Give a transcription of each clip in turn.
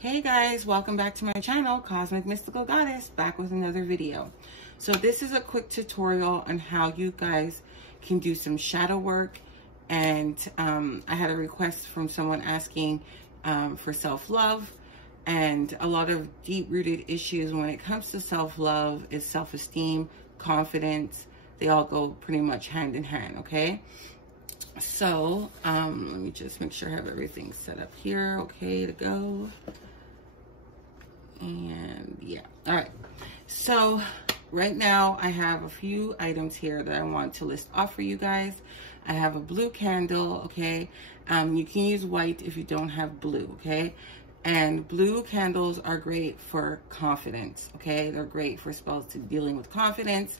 Hey guys, welcome back to my channel, Cosmic Mystical Goddess, back with another video. So this is a quick tutorial on how you guys can do some shadow work. And I had a request from someone asking for self-love, and a lot of deep-rooted issues when it comes to self-love is self-esteem, confidence. They all go pretty much hand in hand, okay? So let me just make sure I have everything set up here, okay to go. And yeah, all right. So right now I have a few items here that I want to list off for you guys. I have a blue candle, okay? You can use white if you don't have blue, okay? And blue candles are great for confidence, okay? They're great for spells to dealing with confidence,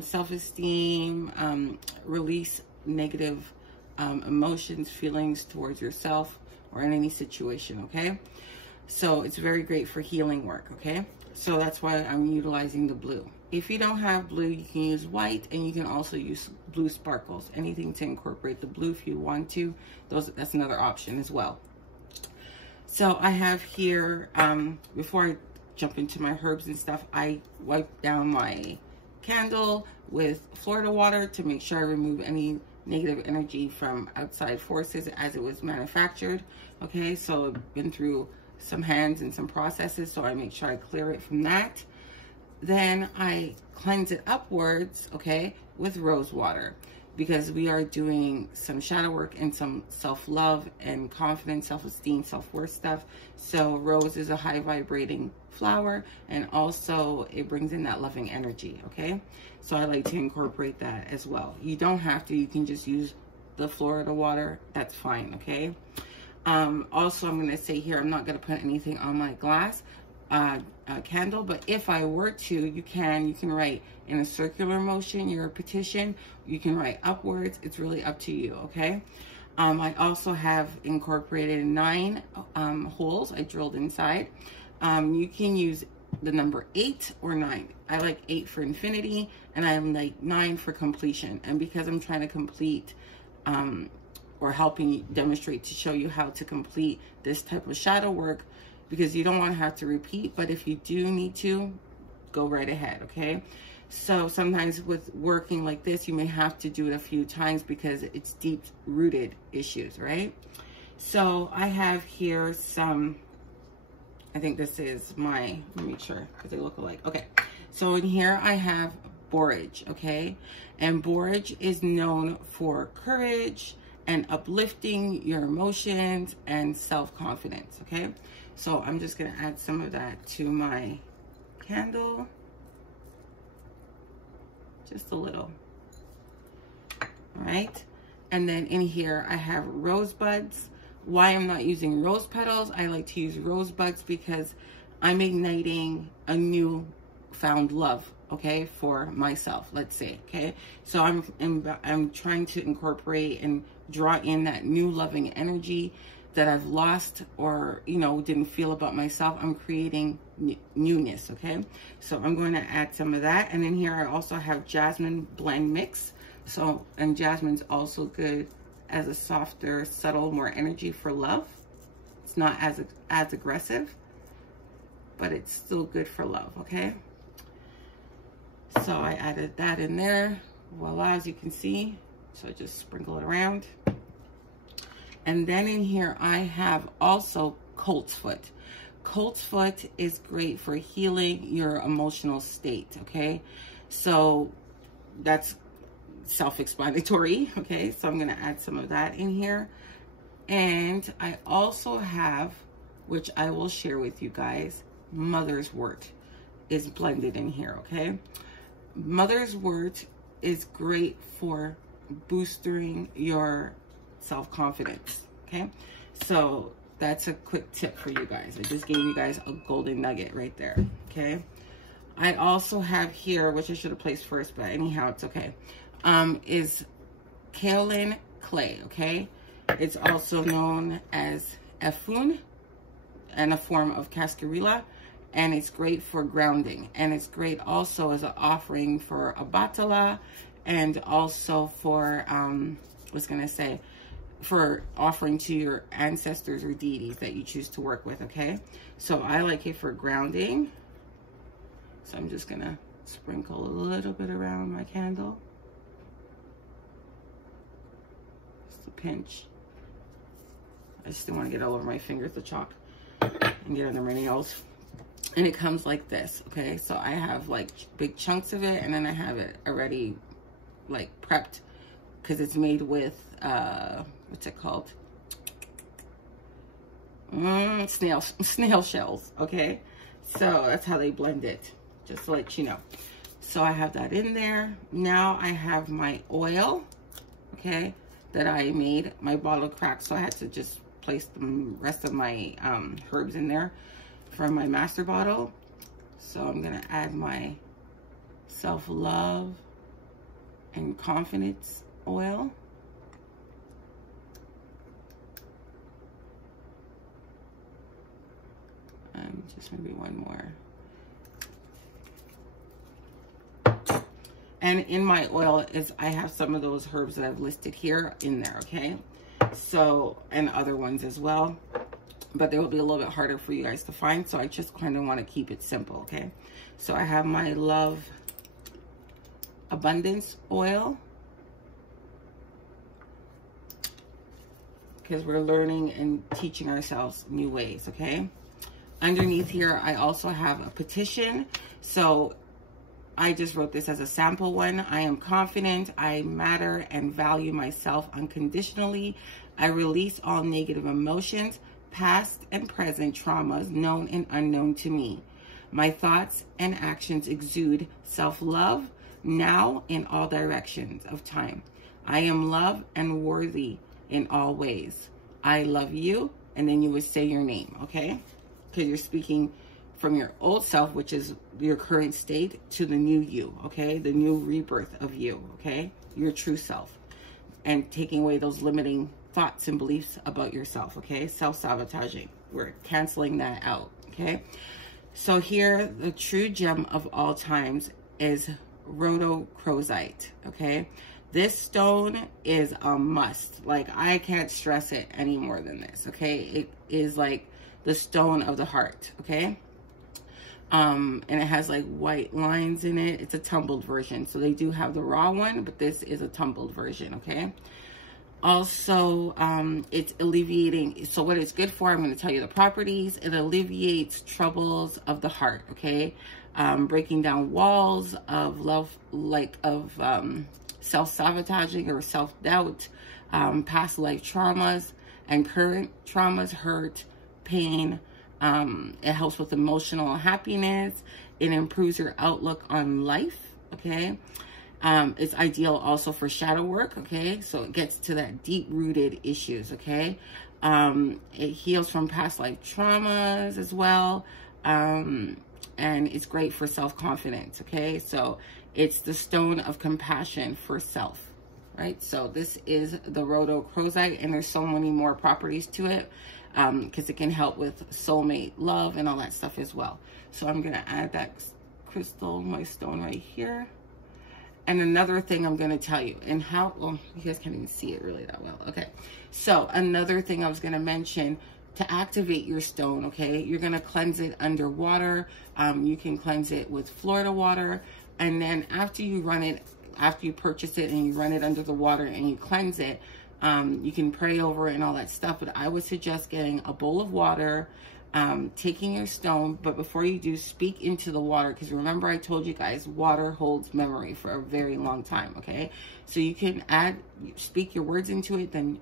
self-esteem, release negative emotions, feelings towards yourself or in any situation, okay? So it's very great for healing work, okay? So that's why I'm utilizing the blue. If you don't have blue, you can use white, and you can also use blue sparkles. Anything to incorporate the blue if you want to. That's another option as well. So I have here, before I jump into my herbs and stuff, I wipe down my candle with Florida water to make sure I remove any negative energy from outside forces as it was manufactured, okay? So I've been through some hands and some processes, so I make sure I clear it from that. Then I cleanse it upwards, okay, with rose water, because we are doing some shadow work and some self-love and confidence, self-esteem, self-worth stuff. So rose is a high vibrating flower, and also it brings in that loving energy, okay? So I like to incorporate that as well. You don't have to, you can just use the Florida water, that's fine, okay? Also, I'm going to say here, I'm not going to put anything on my glass candle, but if I were to, you can write in a circular motion your petition. You can write upwards. It's really up to you, okay? I also have incorporated 9 holes I drilled inside. You can use the number 8 or 9. I like 8 for infinity, and I like 9 for completion. And because I'm trying to complete or helping you demonstrate to show you how to complete this type of shadow work, because you don't want to have to repeat, but if you do need to, go right ahead, okay? So sometimes with working like this, you may have to do it a few times because it's deep-rooted issues, right? So I have here some, I think this is my, let me make sure because they look alike. Okay, so in here I have borage, okay? And borage is known for courage and uplifting your emotions and self-confidence, okay? So I'm just gonna add some of that to my candle. Just a little, all right? And then in here I have rosebuds. Why I'm not using rose petals, I like to use rosebuds because I'm igniting a new found love, okay, for myself, let's say, okay? So I'm trying to incorporate and draw in that new loving energy that I've lost or, you know, didn't feel about myself. I'm creating newness, okay? So I'm going to add some of that. And in here I also have jasmine blend mix. So, and jasmine's also good as a softer, subtle, more energy for love. It's not as aggressive, but it's still good for love, okay? So I added that in there. Voila, as you can see. So just sprinkle it around. And then in here, I have also Colts foot. Colts foot is great for healing your emotional state, okay? So that's self-explanatory, okay? So I'm gonna add some of that in here. And I also have, which I will share with you guys, Motherwort is blended in here, okay? Motherwort is great for boosting your self-confidence, okay? So that's a quick tip for you guys. I just gave you guys a golden nugget right there, okay? I also have here, which I should have placed first, but anyhow, it's okay, is Kaolin Clay, okay? It's also known as Efun and a form of cascarilla, and it's great for grounding, and it's great also as an offering for a batala, and also for, for offering to your ancestors or deities that you choose to work with, okay? So I like it for grounding. So I'm just gonna sprinkle a little bit around my candle. Just a pinch. I just didn't want to get all over my fingers, the chalk, and get under my nails. And it comes like this, okay? So I have like big chunks of it, and then I have it already like prepped because it's made with, what's it called? Snail shells, okay? So that's how they blend it, just to let you know. So I have that in there. Now I have my oil, okay, that I made. My bottle cracked, so I had to just place the rest of my herbs in there from my master bottle. So I'm gonna add my self-love and confidence oil. And just maybe one more. And in my oil I have some of those herbs that I've listed here in there, okay? So, and other ones as well, but they will be a little bit harder for you guys to find, so I just kind of want to keep it simple, okay? So I have my love abundance oil, because we're learning and teaching ourselves new ways, okay? Underneath here I also have a petition. So I just wrote this as a sample one. I am confident, I matter and value myself unconditionally. I release all negative emotions, past and present traumas, known and unknown to me. My thoughts and actions exude self-love now in all directions of time. I am loved and worthy in all ways. I love you, and then you would say your name, okay? Because you're speaking from your old self, which is your current state, to the new you, okay? The new rebirth of you, okay? Your true self. And taking away those limiting thoughts and beliefs about yourself, okay? Self-sabotaging. We're canceling that out, okay? So here, the true gem of all times is Rhodochrosite, okay? This stone is a must. Like, I can't stress it any more than this, okay? It is like the stone of the heart, okay? And it has like white lines in it. It's a tumbled version. So they do have the raw one, but this is a tumbled version, okay? Also, it's alleviating. So what it's good for, I'm going to tell you the properties. It alleviates troubles of the heart, okay? Breaking down walls of love, like of self-sabotaging or self-doubt, past life traumas and current traumas, hurt, pain. It helps with emotional happiness. It improves your outlook on life, okay? It's ideal also for shadow work, okay? So it gets to that deep-rooted issues, okay? It heals from past life traumas as well. And it's great for self-confidence, okay? So it's the stone of compassion for self, right? So this is the Rhodochrosite, and there's so many more properties to it, because it can help with soulmate love and all that stuff as well. So I'm going to add that crystal, my stone right here. And another thing I'm going to tell you, and how, well, you guys can't even see it really that well. Okay. So another thing I was going to mention, to activate your stone, okay, you're going to cleanse it under water. You can cleanse it with Florida water. And then after you run it, after you purchase it and you run it under the water and you cleanse it, you can pray over it and all that stuff. But I would suggest getting a bowl of water, taking your stone, but before you do, speak into the water, because remember I told you guys, water holds memory for a very long time, okay? So you can speak your words into it, then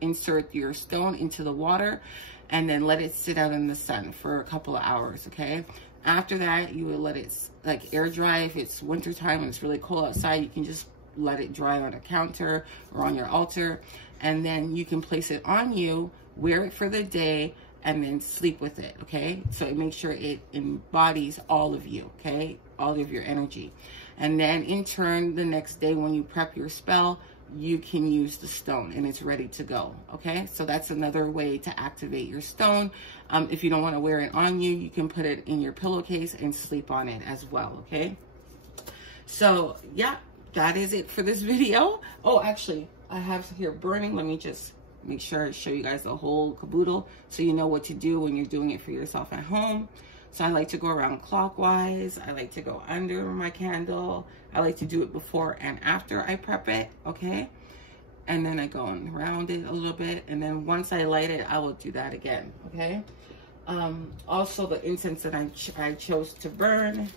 insert your stone into the water, and then let it sit out in the sun for a couple of hours, okay? After that, you will let it like air dry. If it's winter time and it's really cold outside, you can just let it dry on a counter or on your altar, and then you can place it on you, wear it for the day, and then sleep with it, okay? So it makes sure it embodies all of you, okay? All of your energy. And then in turn, the next day when you prep your spell, you can use the stone and it's ready to go, okay? So that's another way to activate your stone. If you don't want to wear it on you, you can put it in your pillowcase and sleep on it as well, okay? So yeah, that is it for this video. Oh, actually, I have here burning. Let me just make sure I show you guys the whole caboodle so you know what to do when you're doing it for yourself at home. So I like to go around clockwise. I like to go under my candle. I like to do it before and after I prep it, okay? And then I go around it a little bit. And then once I light it, I will do that again, okay? Also, the incense that I chose to burn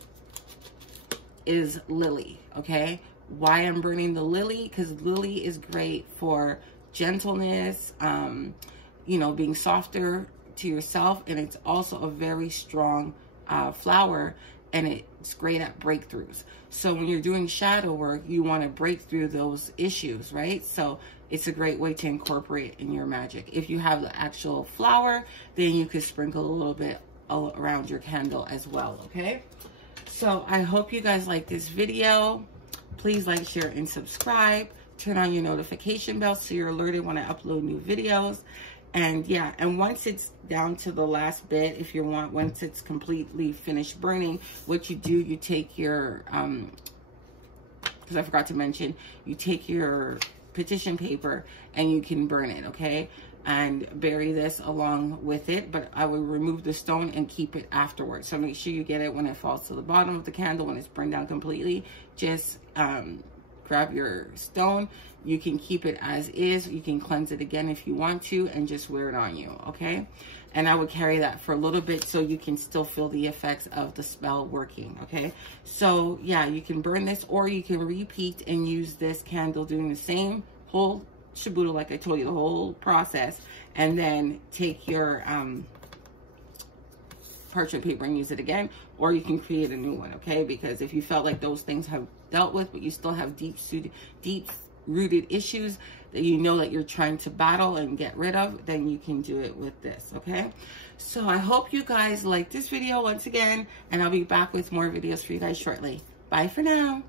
is lily, okay? Why I'm burning the lily? Because lily is great for gentleness, you know, being softer to yourself, and it's also a very strong flower, and it's great at breakthroughs. So when you're doing shadow work, you want to break through those issues, right? So it's a great way to incorporate in your magic. If you have the actual flower, then you could sprinkle a little bit around your candle as well, okay? So I hope you guys like this video. Please like, share, and subscribe. Turn on your notification bell so you're alerted when I upload new videos. And yeah, and once it's down to the last bit, if you want, once it's completely finished burning, what you do, you take your, because I forgot to mention, you take your petition paper and you can burn it, okay? And bury this along with it, but I will remove the stone and keep it afterwards. So make sure you get it when it falls to the bottom of the candle, when it's burned down completely. Just grab your stone. You can keep it as is. You can cleanse it again if you want to, and just wear it on you, okay? And I would carry that for a little bit so you can still feel the effects of the spell working, okay? So yeah, you can burn this, or you can repeat and use this candle doing the same whole shaboodle, like I told you, the whole process, and then take your parchment paper and use it again, or you can create a new one, okay? Because if you felt like those things have dealt with, but you still have deep-rooted issues that you know that you're trying to battle and get rid of, then you can do it with this, okay? So I hope you guys like this video once again, and I'll be back with more videos for you guys shortly. Bye for now.